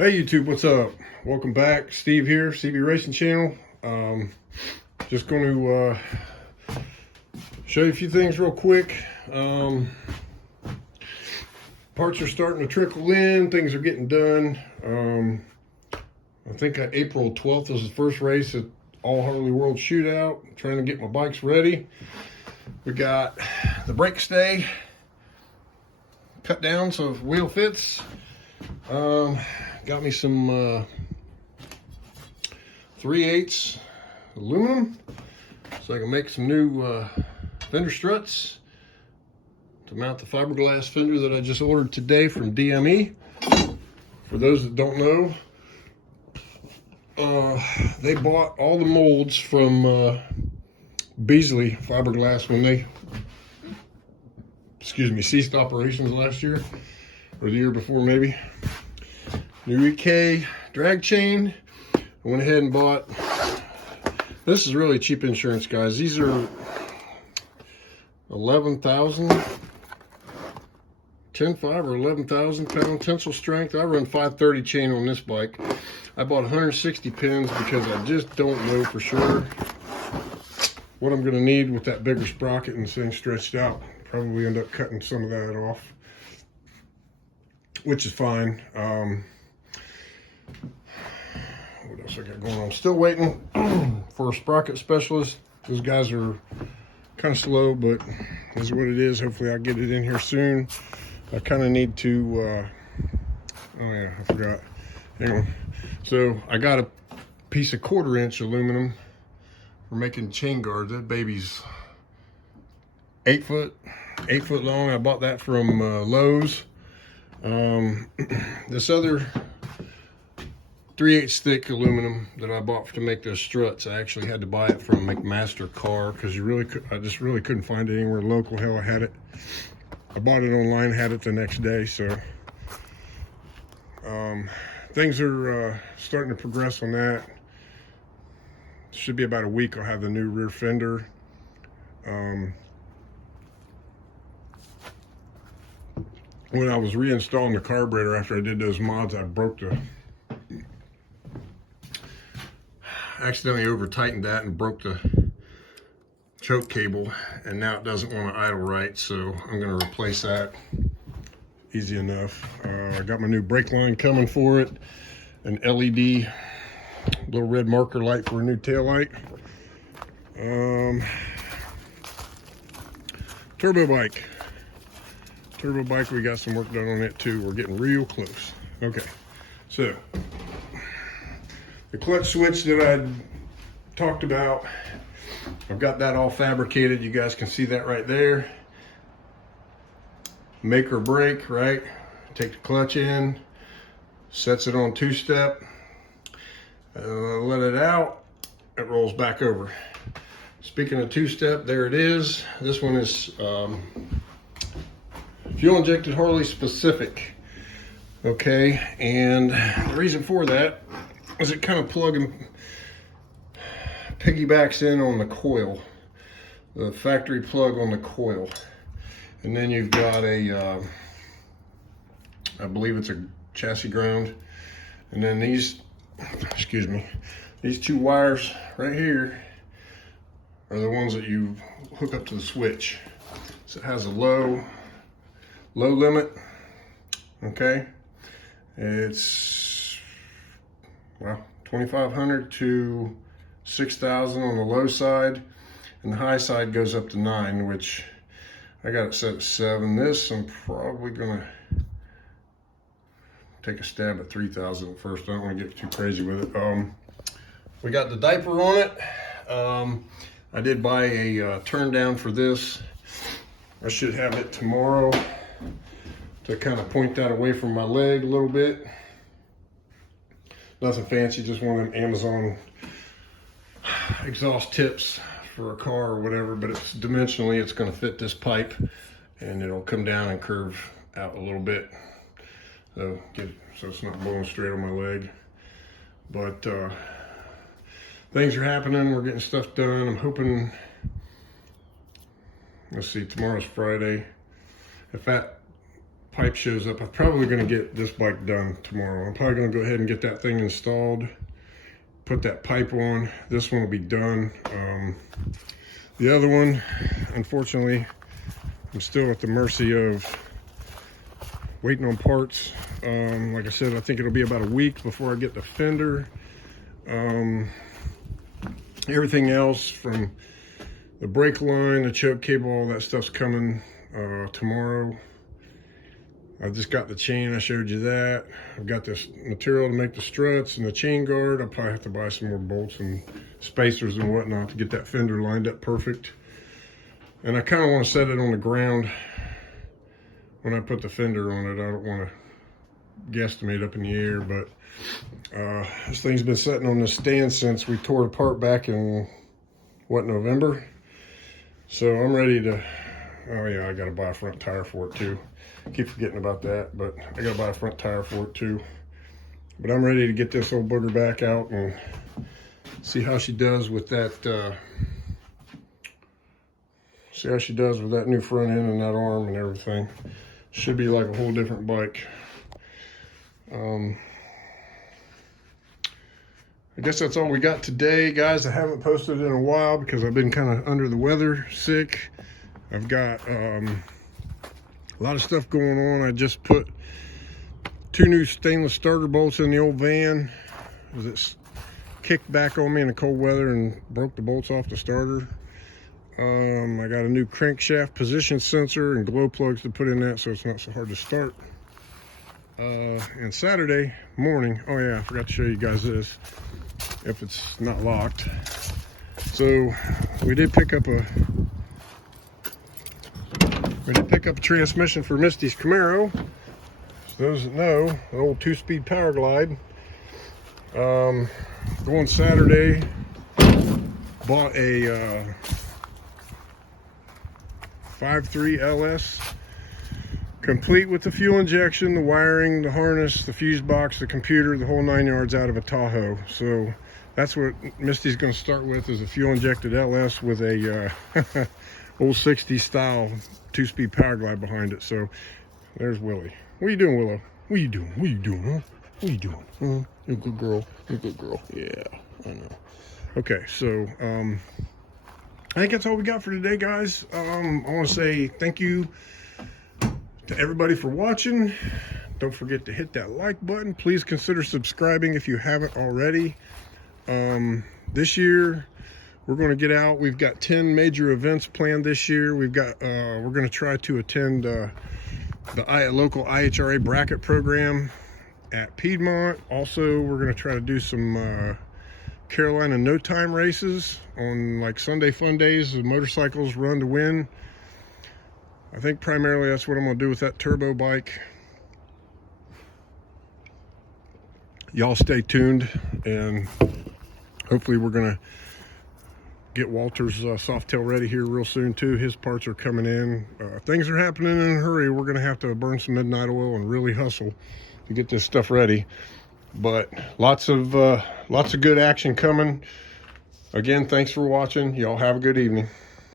Hey YouTube, what's up? Welcome back. Steve here, CB Racing Channel. Just going to show you a few things real quick. Parts are starting to trickle in. Things are getting done. I think April 12th was the first race at All Harley World Shootout. I'm trying to get my bikes ready. We got the brake stay cut down so the wheel fits. Got me some 3/8 aluminum so I can make some new fender struts to mount the fiberglass fender that I just ordered today from DME. For those that don't know, they bought all the molds from Beasley Fiberglass when they ceased operations last year or the year before maybe. New EK drag chain. I went ahead and bought, this is really cheap insurance, guys. These are 11,000, 10.5 or 11,000 pound tensile strength. I run 530 chain on this bike. I bought 160 pins because I just don't know for sure what I'm gonna need with that bigger sprocket and this thing stretched out. Probably end up cutting some of that off, which is fine. What else I got going on? I'm still waiting for a sprocket specialist. Those guys are kind of slow, but this is what it is. Hopefully I'll get it in here soon. I kind of need to, oh yeah, I forgot. Hang on. So I got a piece of 1/4 inch aluminum for making chain guards. That baby's 8 foot long. I bought that from Lowe's. This other 3/8 thick aluminum that I bought to make those struts, I actually had to buy it from McMaster Car because I just really couldn't find it anywhere local. Hell, I had it. I bought it online, had it the next day. So things are starting to progress on that. Should be about a week. I'll have the new rear fender. When I was reinstalling the carburetor after I did those mods, I accidentally over tightened that and broke the choke cable, and now it doesn't want to idle right, so I'm going to replace that. Easy enough. I got my new brake line coming for it, an LED little red marker light for a new tail light. Turbo bike, we got some work done on it too. We're getting real close. Okay, so the clutch switch that I talked about, I've got that all fabricated. You guys can see that right there. Make or break, right? Take the clutch in, sets it on 2-step, let it out, it rolls back over. Speaking of 2-step, there it is. This one is fuel injected Harley specific. Okay, and the reason for that is it kind of piggybacks in on the coil, the factory plug on the coil. And then you've got a, I believe it's a chassis ground. And then these, these 2 wires right here are the ones that you hook up to the switch. So it has a low limit, okay? It's, well, 2,500 to 6,000 on the low side, and the high side goes up to 9, which I got it set at 7. This I'm probably gonna take a stab at 3,000 first. I don't want to get too crazy with it. We got the diaper on it. I did buy a turn down for this. I should have it tomorrow to kind of point that away from my leg a little bit. Nothing fancy, just one of them Amazon exhaust tips for a car or whatever, but it's dimensionally, it's going to fit this pipe and it'll come down and curve out a little bit. So it's not blowing straight on my leg. But things are happening, we're getting stuff done. I'm hoping, let's see, tomorrow's Friday. If that pipe shows up. I'm probably going to get this bike done tomorrow. I'm probably going to go ahead and get that thing installed, put that pipe on. This one will be done. The other one, unfortunately, I'm still at the mercy of waiting on parts. Like I said, I think it'll be about a week before I get the fender. Everything else from the brake line, the choke cable, all that stuff's coming tomorrow. I just got the chain, I showed you that. I've got this material to make the struts and the chain guard. I'll probably have to buy some more bolts and spacers and whatnot to get that fender lined up perfect. And I kind of want to set it on the ground when I put the fender on it. I don't want to guesstimate up in the air, but this thing's been sitting on this stand since we tore it apart back in, what, November? So I'm ready to, oh yeah, I got to buy a front tire for it too. Keep forgetting about that, but I got to buy a front tire for it too. But I'm ready to get this old booger back out and see how she does with that, see how she does with that new front end and that arm and everything. Should be like a whole different bike. I guess that's all we got today, guys. I haven't posted in a while because I've been kind of under the weather, sick. I've got a lot of stuff going on. I just put 2 new stainless starter bolts in the old van because it's kicked back on me in the cold weather and broke the bolts off the starter. I got a new crankshaft position sensor and glow plugs to put in that so it's not so hard to start. And Saturday morning, oh yeah, I forgot to show you guys this, if it's not locked. So we did pick up a transmission for Misty's Camaro. So those that know, an old 2-speed power glide. Going Saturday, bought a 5.3 LS, complete with the fuel injection, the wiring, the harness, the fuse box, the computer, the whole 9 yards out of a Tahoe. So that's what Misty's going to start with, is a fuel injected LS with a old 60s style 2-speed power glide behind it. So there's Willie. What are you doing, Willow? What are you doing? What are you doing, huh? What are you doing? Huh? You're a good girl. You're a good girl. Yeah, I know. Okay, so I think that's all we got for today, guys. I want to say thank you to everybody for watching. Don't forget to hit that like button. Please consider subscribing if you haven't already. This year we're going to get out. We've got 10 major events planned this year. We've got we're going to try to attend the local IHRA bracket program at Piedmont. Also, we're going to try to do some Carolina no time races on like Sunday fun days. The motorcycles run to win. I think primarily that's what I'm going to do with that turbo bike. Y'all stay tuned, and hopefully we're going to get Walter's Softail ready here real soon too. His parts are coming in. Things are happening in a hurry. We're going to have to burn some midnight oil and really hustle to get this stuff ready. But lots of good action coming. Again, thanks for watching. Y'all have a good evening.